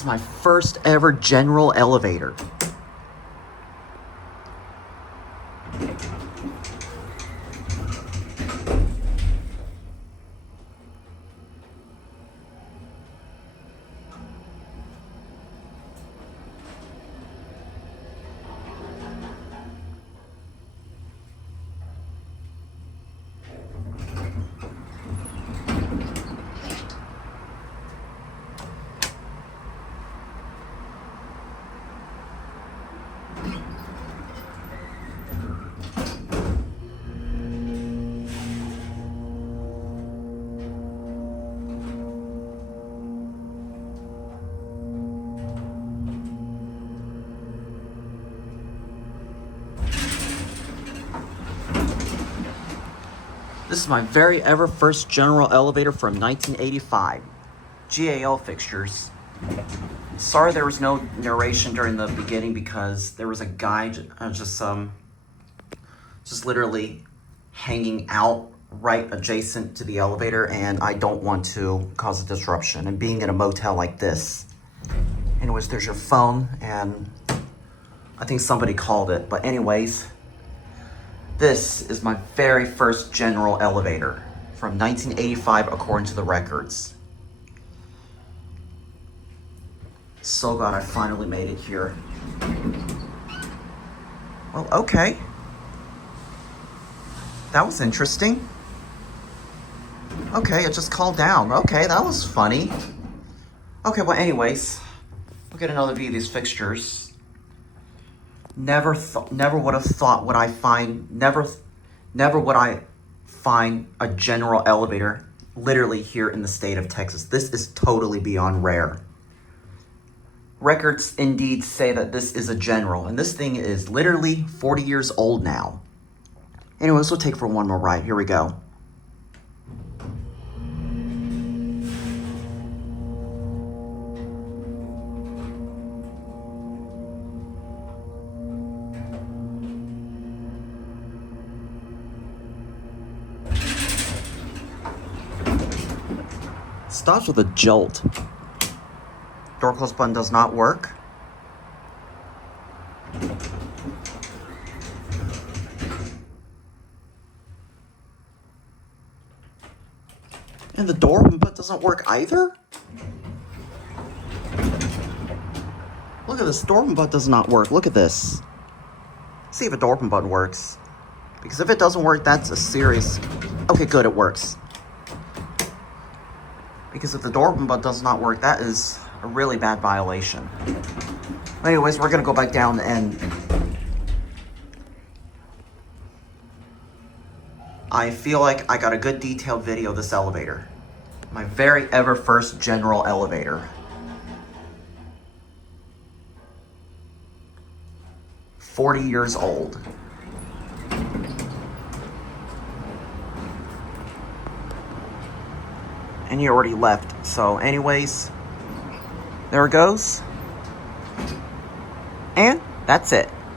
This is my first ever general elevator. This is my very ever first general elevator from 1985. GAL fixtures. Sorry there was no narration during the beginning because there was a guy just literally hanging out right adjacent to the elevator, and I don't want to cause a disruption. And being in a motel like this. Anyways, there's your phone, and I think somebody called it. But anyways, this is my very first general elevator from 1985 according to the records. So glad I finally made it here. Well, okay. That was interesting. Okay, it just called down. Okay, that was funny. Okay, well anyways, we'll get another view of these fixtures. Never would have thought would I find a general elevator literally here in the state of Texas. This is totally beyond rare. Records indeed say that this is a general, and this thing is literally 40 years old now. Anyways, we'll take for one more ride. Here we go. Stops with a jolt. Door close button does not work. And the door open button doesn't work either? Look at this, door open button does not work. Look at this. See if a door open button works. Because if it doesn't work, that's a serious... Okay, good, it works. Because if the door open button does not work, that is a really bad violation. Anyways, we're gonna go back down and I feel like I got a good detailed video of this elevator. My very ever first general elevator. 40 years old. And he already left. So anyways, there it goes. And that's it.